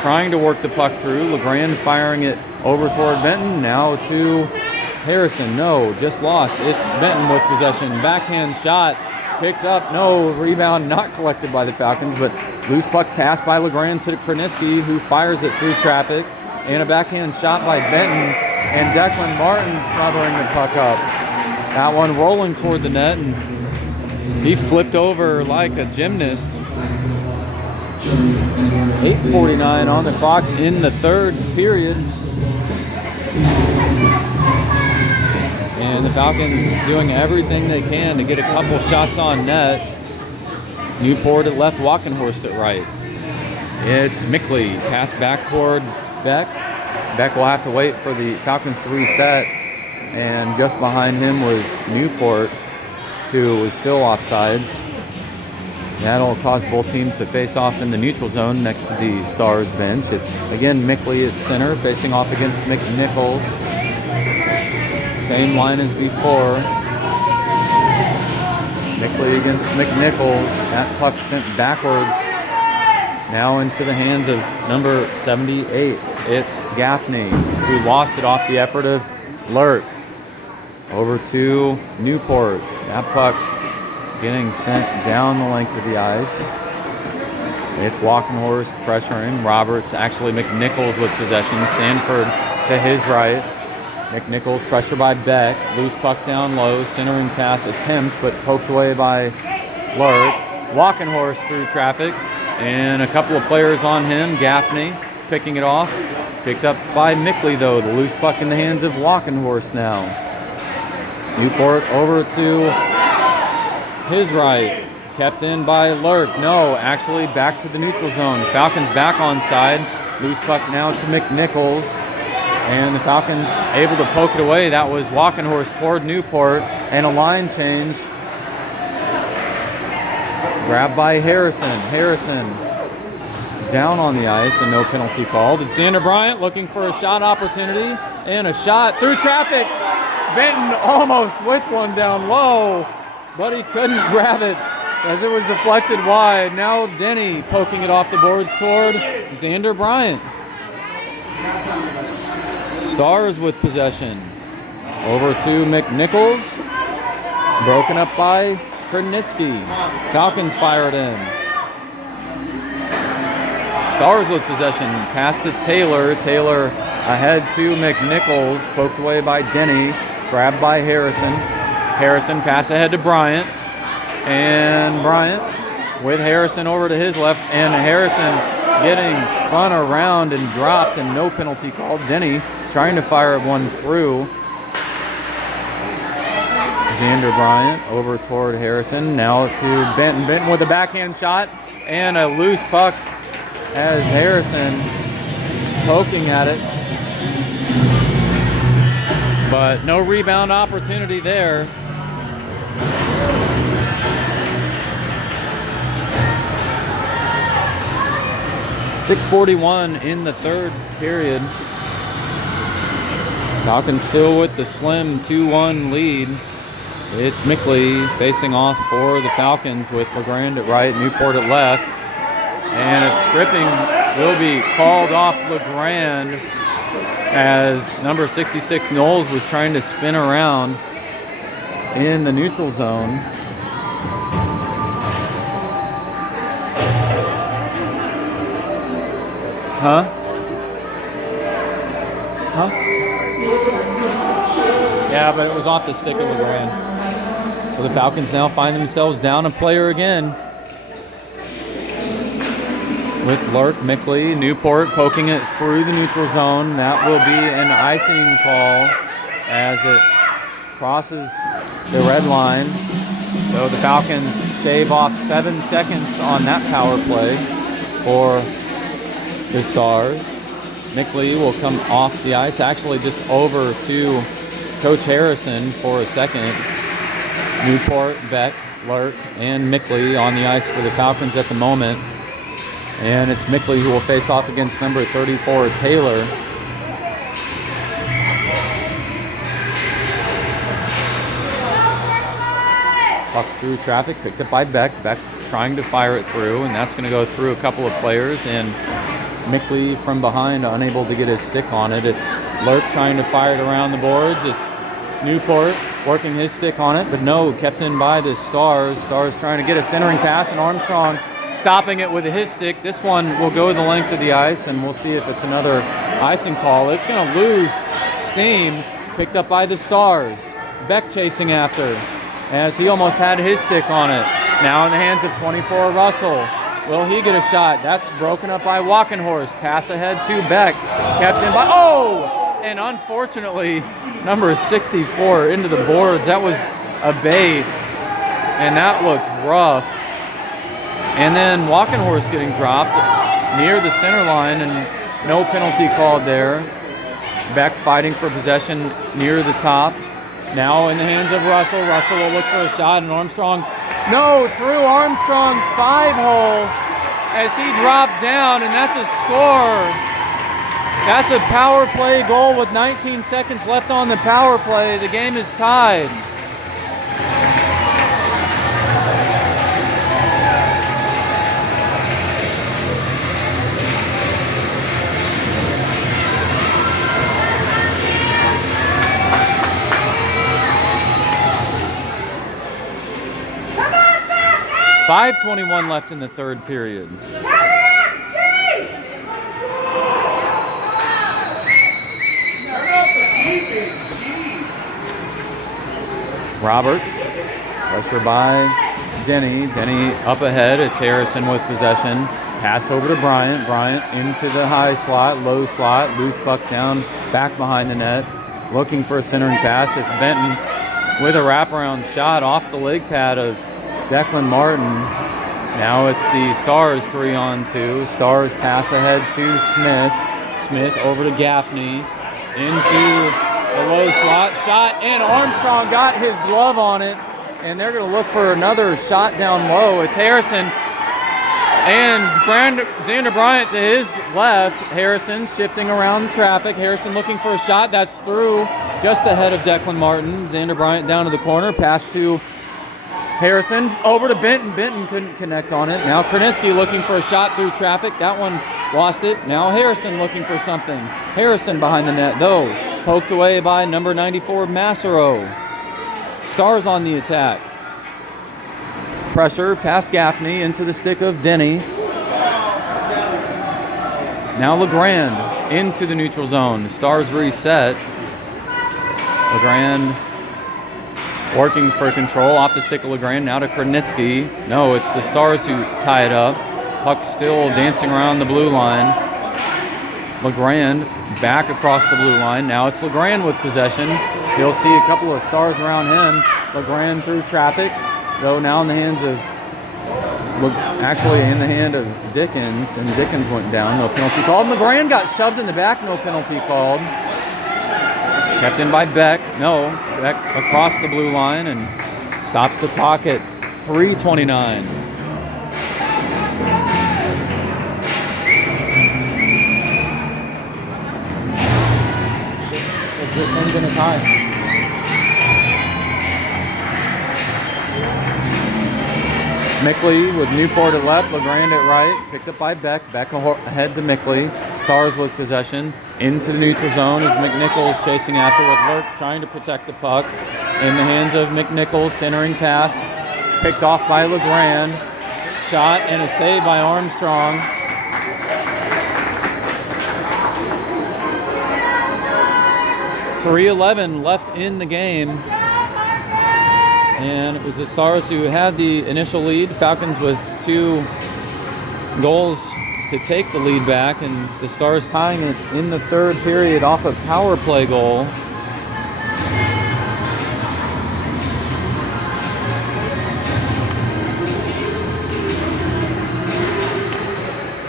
trying to work the puck through. LeGrand firing it over toward Benton. Now to Harrison. No, just lost. It's Benton with possession. Backhand shot. Picked up. No, rebound not collected by the Falcons, but loose puck pass by LeGrand to Krenitsky, who fires it through traffic. And a backhand shot by Benton. And Declan Martin smothering the puck up. That one rolling toward the net, and he flipped over like a gymnast. 8:49 on the clock in the third period. And the Falcons doing everything they can to get a couple shots on net. Newport at left, Walkenhorst at right. It's Mickley, pass back toward Beck. Beck will have to wait for the Falcons to reset. And just behind him was Newport, who was still offsides. That'll cause both teams to face off in the neutral zone next to the Stars bench. It's, again, Mickley at center, facing off against McNichols. Same line as before. Mickley against McNichols. That puck sent backwards. Now into the hands of number 78. It's Gaffney, who lost it off the effort of Lurk. Over to Newport. That puck getting sent down the length of the ice. It's Walkenhorst pressuring. Roberts, actually McNichols with possession. Sanford to his right. McNichols pressure by Beck. Loose puck down low. Centering pass attempt, but poked away by Lurk. Walkenhorst through traffic. And a couple of players on him. Gaffney picking it off. Picked up by Mickley, though. The loose puck in the hands of Walkenhorst now. Newport over to his right. Kept in by Lurk. No, actually back to the neutral zone. Falcons back on side. Loose puck now to McNichols. And the Falcons able to poke it away. That was Walkenhorst toward Newport. And a line change. Grabbed by Harrison. Harrison down on the ice and no penalty called. It's Xander Bryant looking for a shot opportunity. And a shot through traffic. Benton almost with one down low, but he couldn't grab it as it was deflected wide. Now Denny poking it off the boards toward Xander Bryant. Stars with possession. Over to McNichols. Broken up by Krenitsky. Falcons fire it in. Stars with possession. Pass to Taylor. Taylor ahead to McNichols. Poked away by Denny. Grabbed by Harrison. Harrison pass ahead to Bryant. And Bryant with Harrison over to his left. And Harrison getting spun around and dropped and no penalty called. Denny trying to fire one through. Xander Bryant over toward Harrison. Now to Benton. Benton with a backhand shot and a loose puck as Harrison poking at it. But no rebound opportunity there. 6:41 in the third period. Falcons still with the slim 2-1 lead. It's Mickley facing off for the Falcons with LeGrand at right, Newport at left. And a tripping will be called off LeGrand as number 66 Knowles was trying to spin around in the neutral zone. Huh? Yeah, but it was off the stick of LeGrand. So the Falcons now find themselves down a player again. With Lurk, Mickley, Newport poking it through the neutral zone. That will be an icing call as it crosses the red line. So the Falcons shave off 7 seconds on that power play for the Stars. Mickley will come off the ice, actually just over to Coach Harrison for a second. Newport, Beck, Lurk, and Mickley on the ice for the Falcons at the moment. And it's Mickley who will face off against number 34, Taylor. Puck through traffic, picked up by Beck. Beck trying to fire it through, and that's going to go through a couple of players. And Mickley from behind, unable to get his stick on it. It's Lurk trying to fire it around the boards. It's Newport working his stick on it, but no, kept in by the Stars. Stars trying to get a centering pass, and Armstrong stopping it with his stick. This one will go the length of the ice, and we'll see if it's another icing call. It's going to lose steam, picked up by the Stars. Beck chasing after, as he almost had his stick on it. Now in the hands of 24, Russell. Will he get a shot? That's broken up by Walkenhorst. Pass ahead to Beck. Kept in by, and unfortunately, number 64 into the boards. That was a bait, and that looked rough. And then Walkenhorst getting dropped near the center line, and no penalty called there. Beck fighting for possession near the top. Now in the hands of Russell. Russell will look for a shot, and Armstrong, through Armstrong's 5-hole as he dropped down, and that's a score. That's a power play goal with 19 seconds left on the power play. The game is tied. Come on, Beck! 5:21 left in the third period. Roberts, pressure by Denny. Denny up ahead. It's Harrison with possession. Pass over to Bryant. Bryant into the high slot, low slot, loose puck down, back behind the net. Looking for a centering pass. It's Benton with a wraparound shot off the leg pad of Declan Martin. Now it's the Stars 3-on-2. Stars pass ahead to Smith. Smith over to Gaffney. Into the low slot shot, and Armstrong got his glove on it, and they're going to look for another shot down low. It's Harrison and Xander Bryant to his left. Harrison shifting around traffic. Harrison looking for a shot. That's through just ahead of Declan Martin. Xander Bryant down to the corner. Pass to Harrison over to Benton. Benton couldn't connect on it. Now Kronitzky looking for a shot through traffic. That one lost it. Now Harrison looking for something. Harrison behind the net, though. Poked away by number 94, Massaro. Stars on the attack. Pressure past Gaffney into the stick of Denny. Now LeGrand into the neutral zone. The Stars reset. LeGrand working for control off the stick of LeGrand. Now to Kronitzky. No, it's the Stars who tie it up. Puck still dancing around the blue line. LeGrand back across the blue line. Now it's LeGrand with possession. He'll see a couple of Stars around him. LeGrand through traffic. Though now in the hands of, actually in the hand of Dickens, and Dickens went down. No penalty called. LeGrand got shoved in the back. No penalty called. Kept in by Beck. No, Beck across the blue line and stops the puck at 3:29. This ends in a tie. Mickley with Newport at left, LeGrand at right, picked up by Beck. Beck ahead to Mickley. Stars with possession. Into the neutral zone as McNichols chasing after with Lurk trying to protect the puck. In the hands of McNichols, centering pass. Picked off by LeGrand. Shot and a save by Armstrong. .311 left in the game. And it was the Stars who had the initial lead. Falcons with 2 goals to take the lead back, and the Stars tying it in the third period off a power play goal.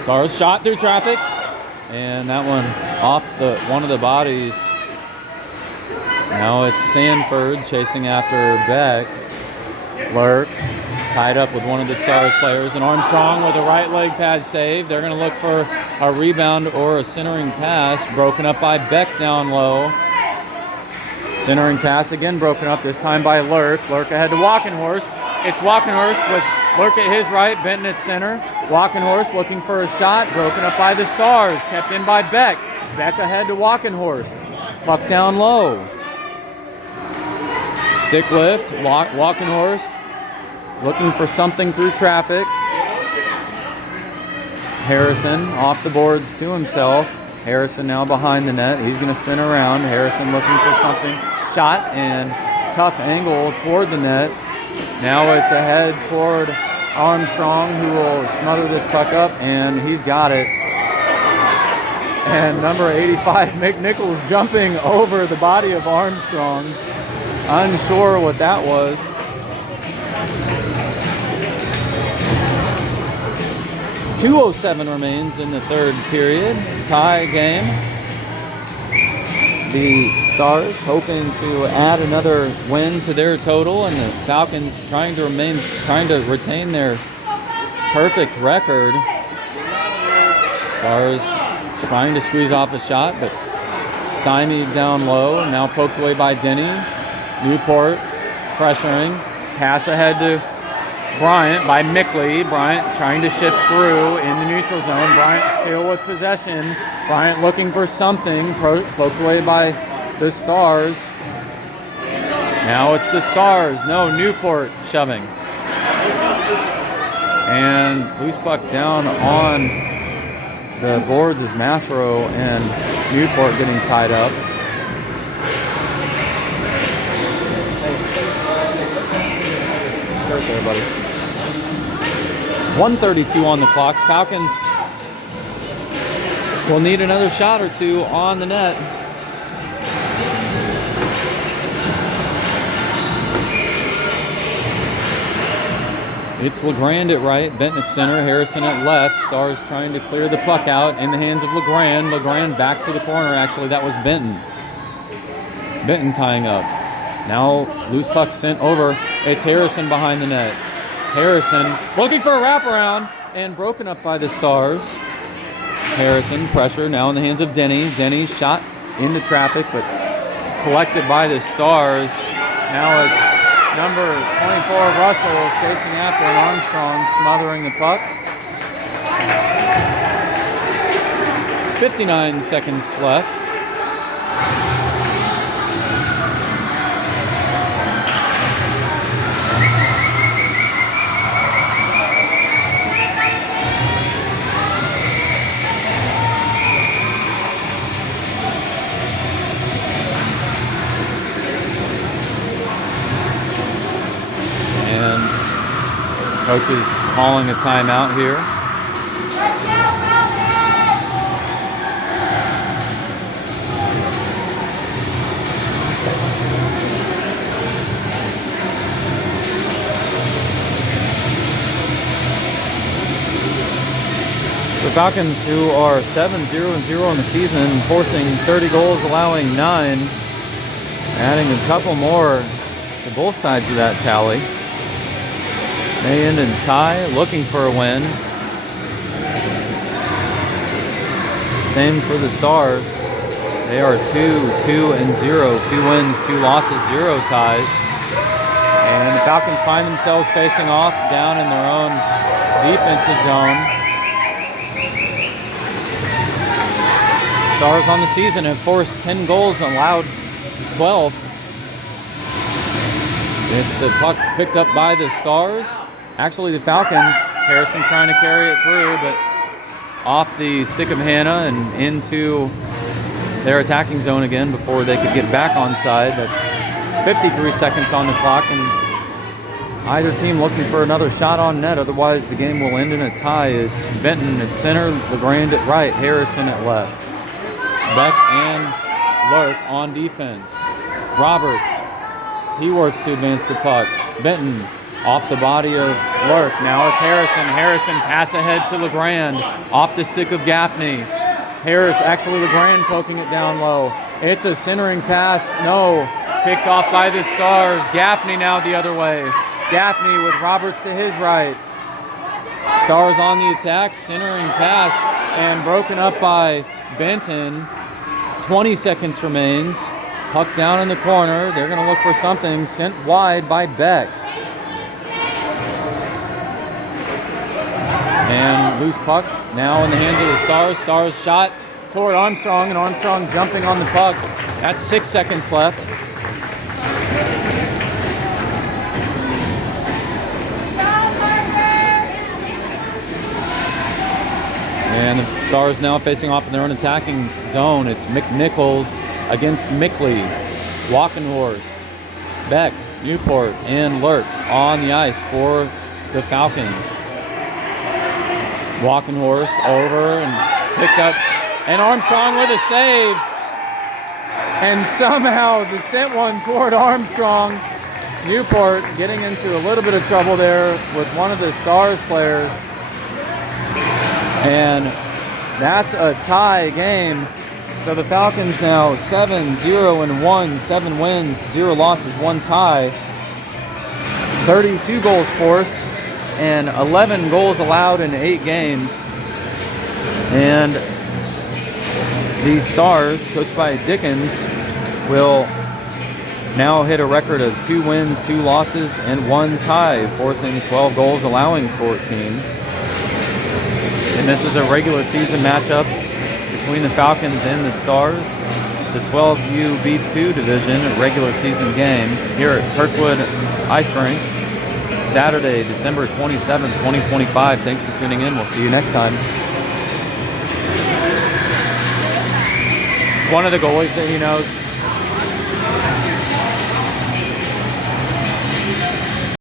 Stars shot through traffic, and that one off one of the bodies. Now it's Sanford chasing after Beck. Lurk tied up with one of the Stars players, and Armstrong with a right leg pad save. They're going to look for a rebound or a centering pass. Broken up by Beck down low. Centering pass again broken up, this time by Lurk. Lurk ahead to Walkenhorst. It's Walkenhorst with Lurk at his right, Benton at center. Walkenhorst looking for a shot, broken up by the Stars. Kept in by Beck. Beck ahead to Walkenhorst. Puck down low. Stick lift, Walkenhorst looking for something through traffic. Harrison off the boards to himself. Harrison now behind the net. He's going to spin around. Harrison looking for something. Shot and tough angle toward the net. Now it's ahead toward Armstrong, who will smother this puck up, and he's got it. And number 85, McNichols, jumping over the body of Armstrong. Unsure what that was. .207 remains in the third period. Tie game. The Stars hoping to add another win to their total, and the Falcons trying to retain their perfect record. Stars trying to squeeze off a shot, but stymied down low. Now poked away by Denny. Newport pressuring. Pass ahead to Bryant by Mickley. Bryant trying to shift through in the neutral zone. Bryant still with possession. Bryant looking for something. Poked away by the Stars. Now it's the Stars. No, Newport shoving. And loose puck down on the boards is Masro and Newport getting tied up. There, buddy. 1:32 on the clock. Falcons will need another shot or two on the net. It's LeGrand at right, Benton at center, Harrison at left. Stars trying to clear the puck out in the hands of LeGrand. LeGrand back to the corner, actually. That was Benton. Benton tying up. Now loose puck sent over. It's Harrison behind the net. Harrison looking for a wraparound and broken up by the Stars. Harrison pressure now in the hands of Denny. Denny shot into traffic but collected by the Stars. Now it's number 24 Russell chasing after an Armstrong, smothering the puck. 59 seconds left. Coach is calling a timeout here. The Falcons, who are 7-0-0 in the season, forcing 30 goals, allowing 9, adding a couple more to both sides of that tally. They end in tie, looking for a win. Same for the Stars. They are 2-2-0, 2 wins, 2 losses, 0 ties. And the Falcons find themselves facing off down in their own defensive zone. Stars on the season have forced 10 goals, allowed 12. It's the puck picked up by the Stars. Actually, the Falcons, Harrison trying to carry it through, but off the stick of Hannah and into their attacking zone again before they could get back onside. That's 53 seconds on the clock, and either team looking for another shot on net, otherwise the game will end in a tie. It's Benton at center, LeGrand at right, Harrison at left. Beck and Lurk on defense. Roberts, he works to advance the puck. Benton off the body of Lurk. Now it's Harrison. Harrison pass ahead to LeGrand off the stick of Gaffney. LeGrand poking it down low. It's a centering pass. No. Picked off by the Stars. Gaffney now the other way. Gaffney with Roberts to his right. Stars on the attack. Centering pass and broken up by Benton. 20 seconds remains. Puck down in the corner. They're going to look for something. Sent wide by Beck. And loose puck now in the hands of the Stars. Stars shot toward Armstrong, and Armstrong jumping on the puck. That's 6 seconds left. And the Stars now facing off in their own attacking zone. It's McNichols against Mickley. Walkenhorst, Beck, Newport, and Lurk on the ice for the Falcons. Walkenhorst over and picked up, and Armstrong with a save. And somehow the sent one toward Armstrong. Newport getting into a little bit of trouble there with one of the Stars players. And that's a tie game. So the Falcons now 7-0-1, 7 wins, 0 losses, 1 tie. 32 goals forced and 11 goals allowed in 8 games. And the Stars, coached by Dickens, will now hit a record of 2 wins, 2 losses, and 1 tie, forcing 12 goals, allowing 14. And this is a regular season matchup between the Falcons and the Stars. It's a 12U-B2 division regular season game here at Kirkwood Ice Rink, Saturday, December 27th, 2025. Thanks for tuning in. We'll see you next time. One of the goalies that he knows